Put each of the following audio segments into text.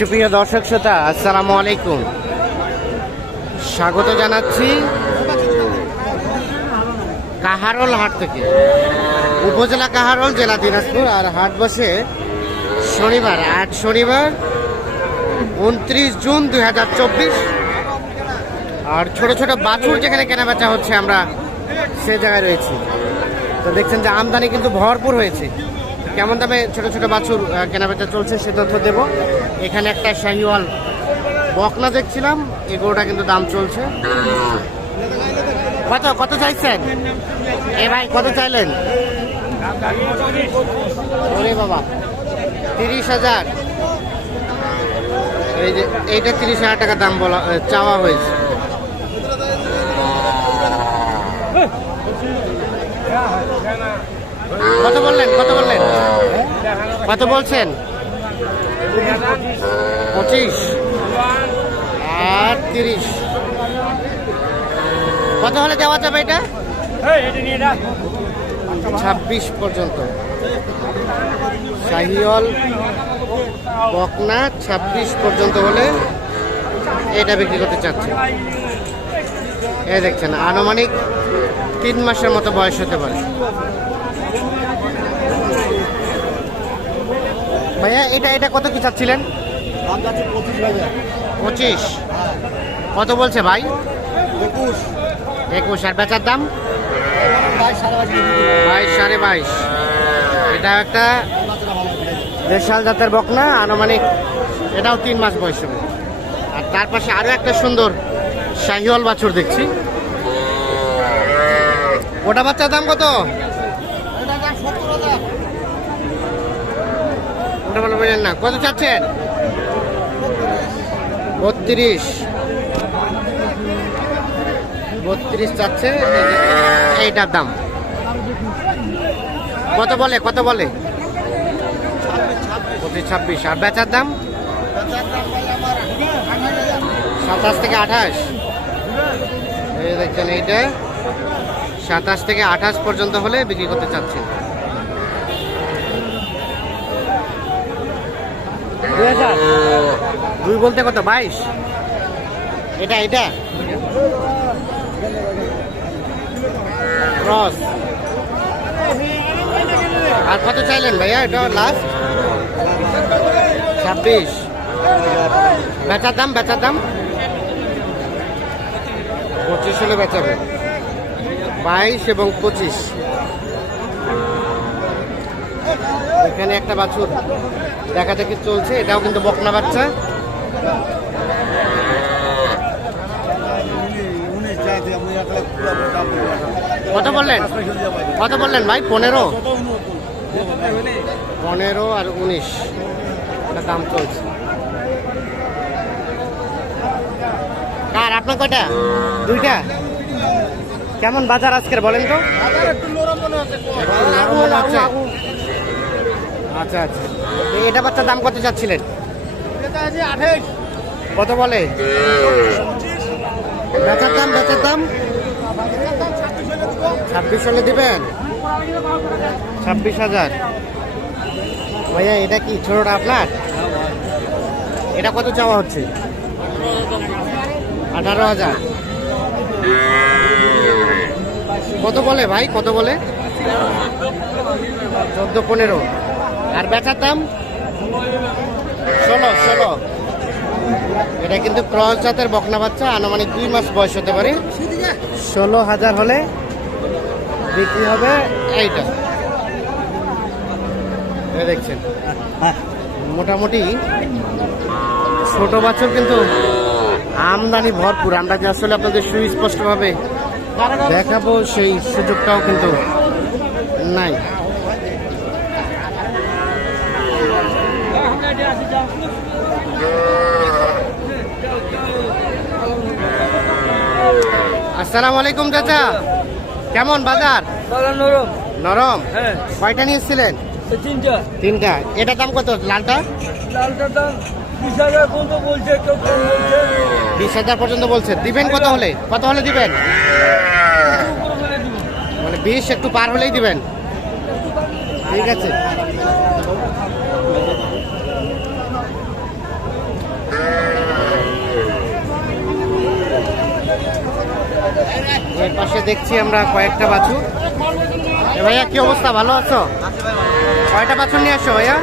সুপ্রিয় দর্শক শ্রোতা, আসসালামু আলাইকুম। স্বাগত জানাচ্ছি কাহারল হাট থেকে। উপজেলা কাহারল, জেলা দিনাজপুর, আর হাট বসে শনিবার, আজ শনিবার, উনত্রিশ জুন দুই হাজার চব্বিশ। আর ছোট ছোট বাছুর যেখানে কেনাবেচা হচ্ছে, আমরা সে জায়গায় রয়েছি। তো দেখছেন যে আমদানি কিন্তু ভরপুর হয়েছে। কেমন দামে ছোট ছোট বাছুর কেনাবেচা চলছে সে তথ্য দেব। এখানে একটা শাহিওয়াল বকনা দেখছিলাম, এগুলোটা কিন্তু দাম চলছে। কত কত চাইছেন? এ ভাই, কত চাইলেন? ওরে বাবা, তিরিশ হাজার। এই যে, এইটা তিরিশ হাজার টাকা দাম বলা চাওয়া হয়েছে। কত বললেন? কত বললেন? কত বলছেন? পঁচিশ। আর তিরিশ কত হলে দেওয়া যাবে এটা? ছাব্বিশ পর্যন্ত। শাহিওল বকনা, ছাব্বিশ পর্যন্ত হলে এটা বিক্রি করতে চাচ্ছে এ দেখছেন, আনুমানিক তিন মাসের মতো বয়স হতে পারে। ভাইয়া এটা এটা কত কি চাচ্ছিলেন? পঁচিশ পঁচিশ? কত বলছে ভাই? একুশ। একুশ আর বেচার দাম? বাইশ সাড়ে বাইশ। এটা একটা। দেশাল জাতের বকনা আনুমানিক এটাও তিন মাস বয়স আর তার পাশে আরও একটা সুন্দর শাহিওয়াল বাছুর দেখছি। ওটা বাচ্চার দাম কত এটার দাম সত্তর হাজার ওটা ভালো বললেন না। কত চাচ্ছেন? বত্রিশ। বত্রিশ চাচ্ছে। এইটার দাম। কত বলে? কত বলে? পঁচিশ ছাব্বিশ। আর বেচার দাম? সাতাশ থেকে আঠাশ। এই দেখছেন এইটা। সাতাশ থেকে আঠাশ পর্যন্ত হলে বিক্রি করতে চাচ্ছেন দুই হাজার দুই বলতে কত? বাইশ। এটা এটা? ক্রস আর কত চাইলেন ভাইয়া? এটা লাস্ট ছাব্বিশ। বেচার দাম বেচার দাম? পঁচিশ হলে বেচাবে। বাইশ এবং পঁচিশ। এখানে একটা বাছুর। দেখা দেখি চলছে। এটাও কিন্তু বকনা বাচ্চা। কত বললেন। কত বললেন ভাই? পনেরো। পনেরো আর উনিশ। দাম চলছে। আর আপনার কয়টা? দুইটা? কেমন বাজার আজকের বলেন তো? আচ্ছা আচ্ছা। এটা বাচ্চার দাম কত চাচ্ছিলেন? কত বলে? বেচার দাম বেচার দাম? ছাব্বিশ হলে দিবেন? ছাব্বিশ হাজার। ভাইয়া, এটা কি ছোটটা আপনার? এটা কত চাওয়া হচ্ছে? আঠারো হাজার। কত বলে ভাই? কত বলে? চোদ্দ, পনেরো। আর বেচার দাম? ষোলো ষোলো এটা কিন্তু ক্রস জাতের বকনা বাচ্চা, আনুমানিক দুই মাস বয়স হতে পারে। ষোলো হাজার হলে বিক্রি হবে এইটা। এই দেখছেন। মোটামুটি ছোট বাছুর কিন্তু আমদানি ভরপুর। আমরা আসলে আপনাদের সুস্পষ্টভাবে দেখাবো, সেই সুযোগটাও কিন্তু নাই। আসসালামু আলাইকুম চাচা। কেমন বাজার? নরম। নরম? হ্যাঁ। কয়টা নিয়েছিলেন? তিনটা। তিনটা। এটা দাম কত? লালটা? দাম বিশ হাজার পর্যন্ত বলছে কেউ কম বলছে। বিশ হাজার পর্যন্ত বলছে। দিবেন কত হলে? কত হলে দিবেন? মানে বিশ একটু পার হলেই দিবেন। ঠিক আছে। এর পাশে দেখছি আমরা কয়েকটা বাছু ভাইয়া, কি অবস্থা? ভালো আছো? কয়টা বাছুর নিয়ে আসো ভাইয়া?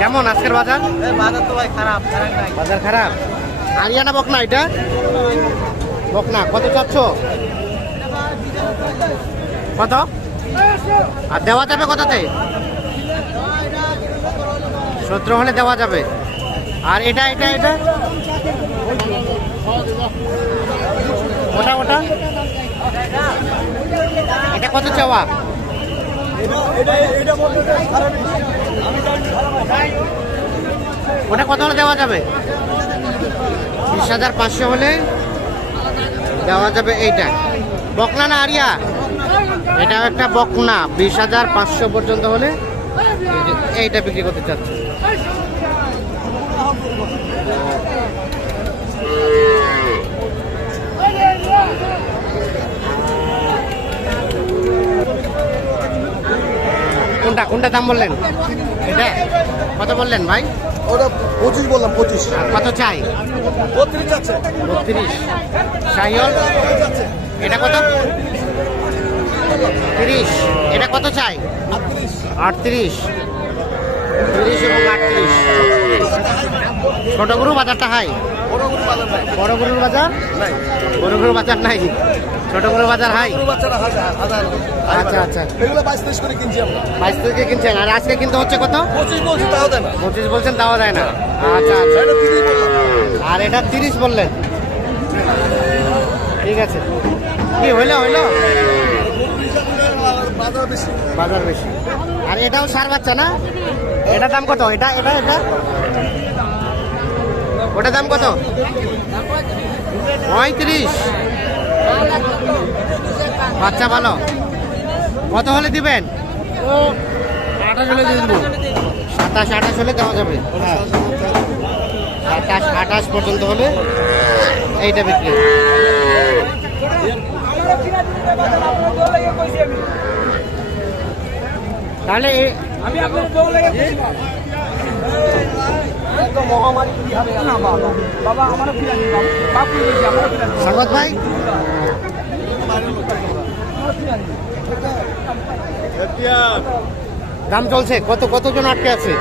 কেমন আজকের বাজার? বাজার খারাপ? আরিয়া না বকনা এটা? বকনা, কত চাচ্ছ? কত? আর দেওয়া যাবে কততে সত্র হলে দেওয়া যাবে। আর এটা এটা এটা? ওটা ওটা? এটা কত চাওয়া? ওটা কত হলে দেওয়া যাবে? বিশ হাজার পাঁচশো হলে দেওয়া যাবে এইটা। বকনা না আরিয়া? এটাও একটা বকনা। বিশ হাজার পাঁচশো পর্যন্ত হলে এইটা বিক্রি করতে চাচ্ছে। কোনটা কোনটা দাম বললেন? এটা? কত বললেন ভাই? ওটা পঁচিশ বললাম পঁচিশ। কত চাই? বত্রিশ আছে। বত্রিশ। সাহিওল এটা কত? তিরিশ। এটা কত চাই? আটত্রিশ। তিরিশ এবং আটত্রিশ। ছোট গরু বাজারটা হাই? বড় গরুর বাজার বড় গরুর বাজার? নাই। ছোট গরুর বাজার হাই? আচ্ছা আচ্ছা। বাইশ তেইশ করে কিনছি আমরা। বাইশ থেকে কিনছেন? আর আজকে কিন্তু হচ্ছে কত? পঁচিশ বলছি তাও দেয় না। পঁচিশ বলছেন তাও দেয় না। আচ্ছা আচ্ছা। আর এটা তিরিশ বললেন? ঠিক আছে। কি হইল হইল? বাজার বেশি। বাজার বেশি। আর এটাও সার বাচ্চা না? এটা দাম কত? এটা এটা এটা? ওটা দাম কত? পঁয়ত্রিশ। বাচ্চা ভালো। কত হলে দিবেন? আঠাশ হলে দেবো। সাতাশ আঠাশ হলে দেওয়া যাবে। সাতাশ আঠাশ পর্যন্ত হলে এইটা বিক্রি। তাহলে আমি আপনার দোয়া লেগে সঙ্গত ভাই দাম চলছে কত কতজন আটকে আছে?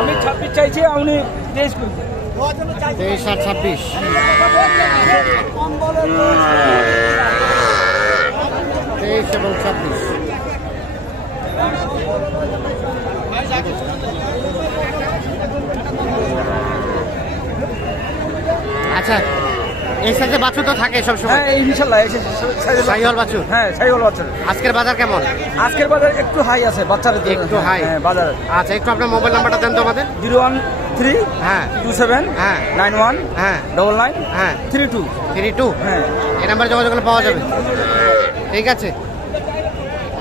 আমি ছাব্বিশ চাইছি আপনি তেইশ তেইশ আর ছাব্বিশ তেইশ এবং ছাব্বিশ আচ্ছা এর সাথে তো থাকে সবসময়। হ্যাঁ এই ইনশাল্লাহ এসে সাইহল বাছুর। হ্যাঁ সাইকেল বাচ্চা আজকের বাজার কেমন? আজকের বাজার একটু হাই আছে বাচ্চাদের একটু high। হ্যাঁ বাজার আচ্ছা একটু আপনার মোবাইল নাম্বারটা দেন তো আমাদের। জিরো ওয়ান থ্রি হ্যাঁ। টু সেভেন হ্যাঁ। নাইন ওয়ান হ্যাঁ। ডবল নাইন হ্যাঁ। Three two. Three two? হ্যাঁ। এই নাম্বারে যোগাযোগ করলে পাওয়া যাবে? ঠিক আছে।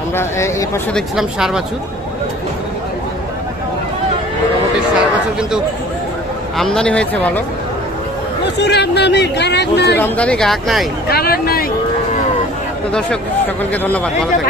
আমরা এই পাশে দেখছিলাম সার বাছুর। মোটামুটি সার বাছুর কিন্তু আমদানি হয়েছে ভালো। প্রচুর আমদানি প্রচুর নাই। আমদানি গাহক নাই। তো দর্শক সকলকে ধন্যবাদ ভালো থাকবেন।